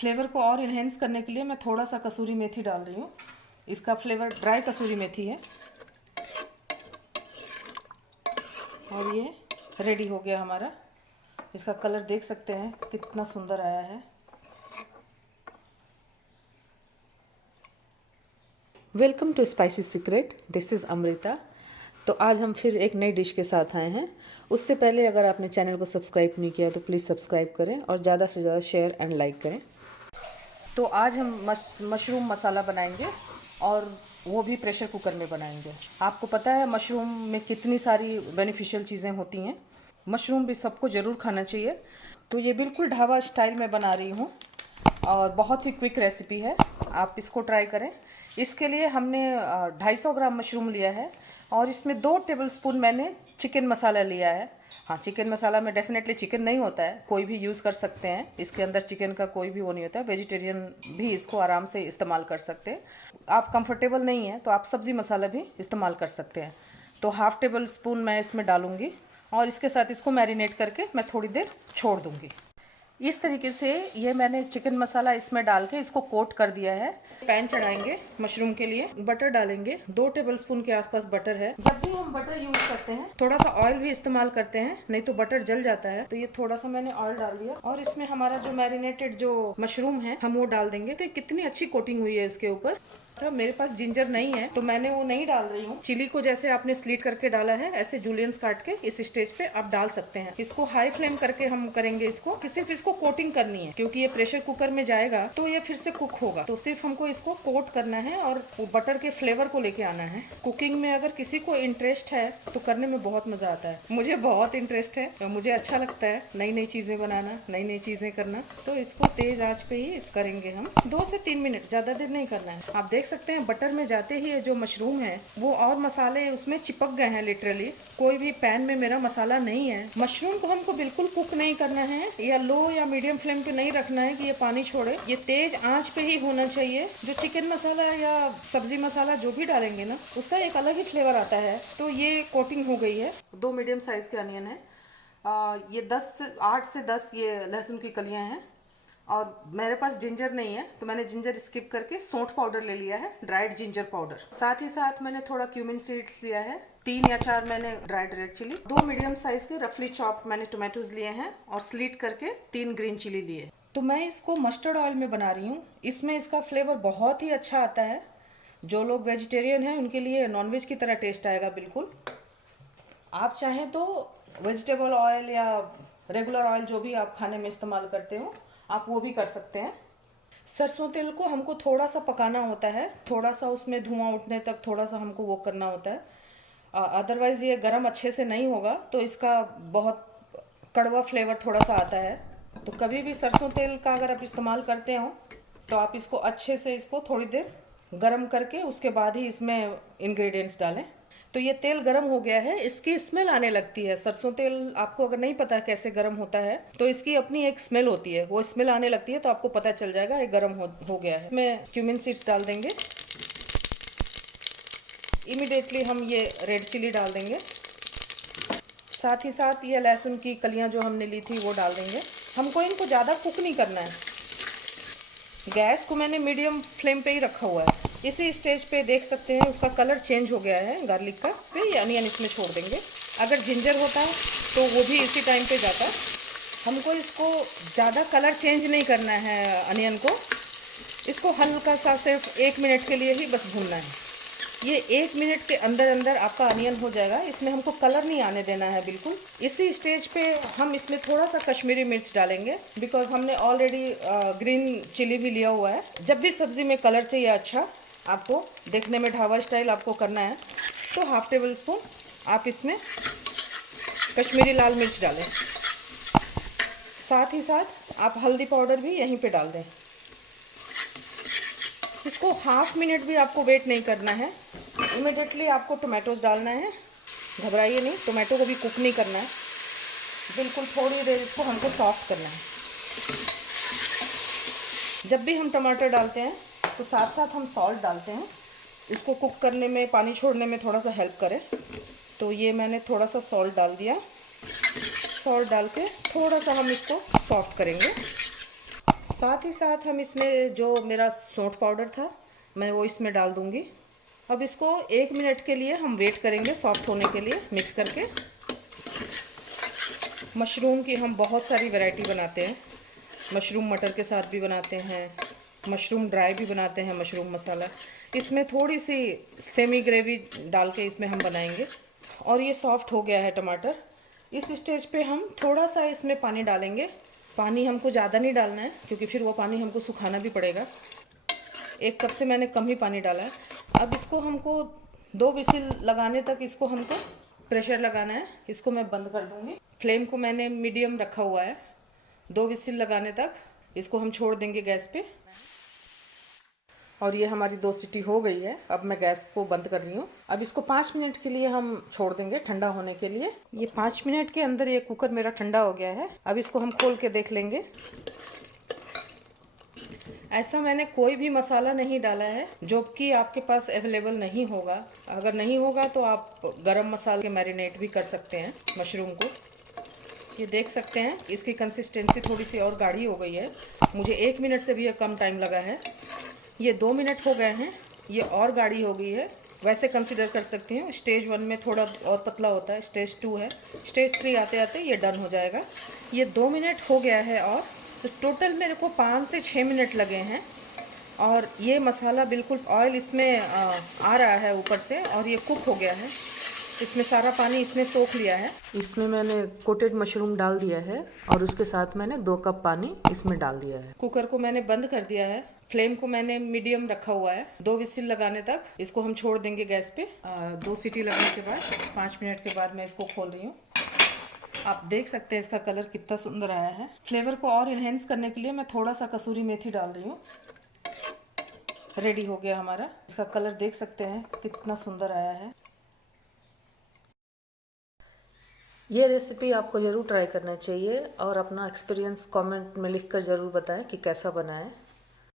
Flavour को और enhance करने के लिए मैं थोड़ा सा कसूरी मेथी डाल रही हूँ। इसका फ्लेवर ड्राई कसूरी मेथी है। और ये रेडी हो गया हमारा। इसका कलर देख सकते हैं कितना सुंदर आया है। Welcome to spicy secret, this is Amrita. तो आज हम फिर एक नई डिश के साथ आए हैं। उससे पहले अगर आपने चैनल को सब्सक्राइब नहीं किया तो प्लीज़ सब्सक्राइब करें और ज़्यादा से ज़्यादा शेयर एंड लाइक करें। तो आज हम मशरूम मसाला बनाएंगे और वो भी प्रेशर कुकर में बनाएंगे। आपको पता है मशरूम में कितनी सारी बेनिफिशियल चीज़ें होती हैं। मशरूम भी सबको ज़रूर खाना चाहिए। तो ये बिल्कुल ढाबा स्टाइल में बना रही हूँ और बहुत ही क्विक रेसिपी है, आप इसको ट्राई करें। इसके लिए हमने 250 ग्राम मशरूम लिया है और इसमें 2 टेबलस्पून मैंने चिकन मसाला लिया है। हाँ, चिकन मसाला में डेफिनेटली चिकन नहीं होता है, कोई भी यूज़ कर सकते हैं। इसके अंदर चिकन का कोई भी वो नहीं होता है। वेजिटेरियन भी इसको आराम से इस्तेमाल कर सकते हैं। आप कंफर्टेबल नहीं हैं तो आप सब्ज़ी मसाला भी इस्तेमाल कर सकते हैं। तो 1/2 टेबल स्पून मैं इसमें डालूँगी और इसके साथ इसको मैरिनेट करके मैं थोड़ी देर छोड़ दूँगी। इस तरीके से ये मैंने चिकन मसाला इसमें डाल के इसको कोट कर दिया है। पैन चढ़ाएंगे मशरूम के लिए, बटर डालेंगे। 2 टेबलस्पून के आसपास बटर है। जब भी हम बटर यूज करते हैं थोड़ा सा ऑयल भी इस्तेमाल करते हैं, नहीं तो बटर जल जाता है। तो ये थोड़ा सा मैंने ऑयल डाल दिया और इसमें हमारा जो मैरिनेटेड जो मशरूम है हम वो डाल देंगे। तो कितनी अच्छी कोटिंग हुई है इसके ऊपर। तो मेरे पास जिंजर नहीं है तो मैंने वो नहीं डाल रही हूँ। चिली को जैसे आपने स्लीट करके डाला है ऐसे जूलियंस काट के इस स्टेज पे आप डाल सकते हैं। इसको हाई फ्लेम करके हम करेंगे इसको, कि सिर्फ इसको कोटिंग करनी है क्योंकि ये प्रेशर कुकर में जाएगा तो ये फिर से कुक होगा। तो सिर्फ हमको इसको कोट करना है और बटर के फ्लेवर को लेके आना है। कुकिंग में अगर किसी को इंटरेस्ट है तो करने में बहुत मजा आता है। मुझे बहुत इंटरेस्ट है, मुझे अच्छा लगता है नई नई चीजें बनाना, नई नई चीजें करना। तो इसको तेज आंच पे ही करेंगे हम 2 से 3 मिनट, ज्यादा देर नहीं करना है। आप देख सकते हैं बटर में जाते ही ये जो मशरूम है वो और मसाले उसमें चिपक गए हैं। लिटरली कोई भी पैन में मेरा मसाला नहीं है। मशरूम को हमको बिल्कुल कुक नहीं करना है या लो या मीडियम फ्लेम पे नहीं रखना है कि ये पानी छोड़े। ये तेज आंच पे ही होना चाहिए। जो चिकन मसाला या सब्जी मसाला जो भी डालेंगे ना उसका एक अलग ही फ्लेवर आता है। तो ये कोटिंग हो गई है। 2 मीडियम साइज के अनियन है। ये 8 से 10 ये लहसुन की कलियां हैं और मेरे पास जिंजर नहीं है तो मैंने जिंजर स्किप करके सौंठ पाउडर ले लिया है, ड्राइड जिंजर पाउडर। साथ ही साथ मैंने थोड़ा क्यूमिन सीड्स लिया है। 3 या 4 मैंने dried red chilli, 2 medium size के रफली चॉप्ड मैंने टोमेटोज लिए हैं और स्लीट करके 3 ग्रीन चिली लिए। तो मैं इसको मस्टर्ड ऑयल में बना रही हूँ। इसमें इसका फ्लेवर बहुत ही अच्छा आता है। जो लोग वेजिटेरियन हैं उनके लिए नॉनवेज की तरह टेस्ट आएगा बिल्कुल। आप चाहें तो वेजिटेबल ऑयल या रेगुलर ऑयल जो भी आप खाने में इस्तेमाल करते हो आप वो भी कर सकते हैं। सरसों तेल को हमको थोड़ा सा पकाना होता है, थोड़ा सा उसमें धुआं उठने तक थोड़ा सा हमको वो करना होता है। अदरवाइज़ ये गरम अच्छे से नहीं होगा तो इसका बहुत कड़वा फ्लेवर थोड़ा सा आता है। तो कभी भी सरसों तेल का अगर आप इस्तेमाल करते हो तो आप इसको अच्छे से इसको थोड़ी देर गरम करके उसके बाद ही इसमें इंग्रेडिएंट्स डालें। तो ये तेल गरम हो गया है, इसकी स्मेल आने लगती है। सरसों तेल आपको अगर नहीं पता कैसे गरम होता है तो इसकी अपनी एक स्मेल होती है, वो स्मेल आने लगती है तो आपको पता चल जाएगा ये गरम हो गया है। इसमें क्यूमिन सीड्स डाल देंगे। इमीडिएटली हम ये रेड चिली डाल देंगे। साथ ही साथ ये लहसुन की कलियां जो हमने ली थी वो डाल देंगे। हमको इनको ज़्यादा कुक नहीं करना है। गैस को मैंने मीडियम फ्लेम पे ही रखा हुआ है। इसी स्टेज पे देख सकते हैं उसका कलर चेंज हो गया है गार्लिक का। फिर ये अनियन इसमें छोड़ देंगे। अगर जिंजर होता है तो वो भी इसी टाइम पे जाता है। हमको इसको ज़्यादा कलर चेंज नहीं करना है अनियन को। इसको हल्का सा सिर्फ 1 मिनट के लिए ही बस भूनना है। ये 1 मिनट के अंदर अंदर आपका अनियन हो जाएगा। इसमें हमको कलर नहीं आने देना है बिल्कुल। इसी स्टेज पे हम इसमें थोड़ा सा कश्मीरी मिर्च डालेंगे बिकॉज हमने ऑलरेडी ग्रीन चिली भी लिया हुआ है। जब भी सब्ज़ी में कलर चाहिए अच्छा आपको देखने में ढाबा स्टाइल आपको करना है तो 1/2 टेबल स्पून आप इसमें कश्मीरी लाल मिर्च डालें। साथ ही साथ आप हल्दी पाउडर भी यहीं पे डाल दें। इसको 1/2 मिनट भी आपको वेट नहीं करना है। इमिडिएटली आपको टोमेटोज डालना है। घबराइए नहीं, टोमेटो को भी कुक नहीं करना है, बिल्कुल थोड़ी देर इसको हमको सॉफ्ट करना है। जब भी हम टमाटर डालते हैं तो साथ साथ हम सॉल्ट डालते हैं, इसको कुक करने में पानी छोड़ने में थोड़ा सा हेल्प करे। तो ये मैंने थोड़ा सा सॉल्ट डाल दिया। सॉल्ट डाल के थोड़ा सा हम इसको सॉफ्ट करेंगे। साथ ही साथ हम इसमें जो मेरा सौंठ पाउडर था मैं वो इसमें डाल दूँगी। अब इसको 1 मिनट के लिए हम वेट करेंगे सॉफ्ट होने के लिए मिक्स करके। मशरूम की हम बहुत सारी वैरायटी बनाते हैं। मशरूम मटर के साथ भी बनाते हैं, मशरूम ड्राई भी बनाते हैं, मशरूम मसाला। इसमें थोड़ी सी सेमी ग्रेवी डाल के इसमें हम बनाएंगे। और ये सॉफ्ट हो गया है टमाटर। इस स्टेज पे हम थोड़ा सा इसमें पानी डालेंगे। पानी हमको ज़्यादा नहीं डालना है क्योंकि फिर वो पानी हमको सुखाना भी पड़ेगा। 1 कप से मैंने कम ही पानी डाला है। अब इसको हमको 2 विसिल लगाने तक इसको हमको प्रेशर लगाना है। इसको मैं बंद कर दूँगी। फ्लेम को मैंने मीडियम रखा हुआ है। 2 विसिल लगाने तक इसको हम छोड़ देंगे गैस पे। और ये हमारी 2 सीटी हो गई है। अब मैं गैस को बंद कर रही हूँ। अब इसको 5 मिनट के लिए हम छोड़ देंगे ठंडा होने के लिए। ये 5 मिनट के अंदर ये कुकर मेरा ठंडा हो गया है। अब इसको हम खोल के देख लेंगे। ऐसा मैंने कोई भी मसाला नहीं डाला है जो कि आपके पास अवेलेबल नहीं होगा। अगर नहीं होगा तो आप गरम मसाले के मैरिनेट भी कर सकते हैं मशरूम को। ये देख सकते हैं इसकी कंसिस्टेंसी थोड़ी सी और गाढ़ी हो गई है। मुझे 1 मिनट से भी कम टाइम लगा है। ये 2 मिनट हो गए हैं, ये और गाढ़ी हो गई है। वैसे कंसिडर कर सकती हूँ। स्टेज 1 में थोड़ा और पतला होता है, स्टेज 2 है, स्टेज 3 आते आते ये डन हो जाएगा। ये 2 मिनट हो गया है और तो टोटल मेरे को 5 से 6 मिनट लगे हैं। और ये मसाला बिल्कुल ऑयल इसमें आ रहा है ऊपर से और ये कुक हो गया है। इसमें सारा पानी इसने सोख लिया है। इसमें मैंने कोटेड मशरूम डाल दिया है और उसके साथ मैंने 2 कप पानी इसमें डाल दिया है। कुकर को मैंने बंद कर दिया है। फ्लेम को मैंने मीडियम रखा हुआ है। 2 विसिल लगाने तक इसको हम छोड़ देंगे गैस पे। 2 सीटी लगने के बाद 5 मिनट के बाद मैं इसको खोल रही हूँ। आप देख सकते हैं इसका कलर कितना सुंदर आया है। फ्लेवर को और इन्हेंस करने के लिए मैं थोड़ा सा कसूरी मेथी डाल रही हूँ। रेडी हो गया हमारा। इसका कलर देख सकते हैं कितना सुंदर आया है। ये रेसिपी आपको ज़रूर ट्राई करना चाहिए और अपना एक्सपीरियंस कमेंट में लिखकर ज़रूर बताएं कि कैसा बना है।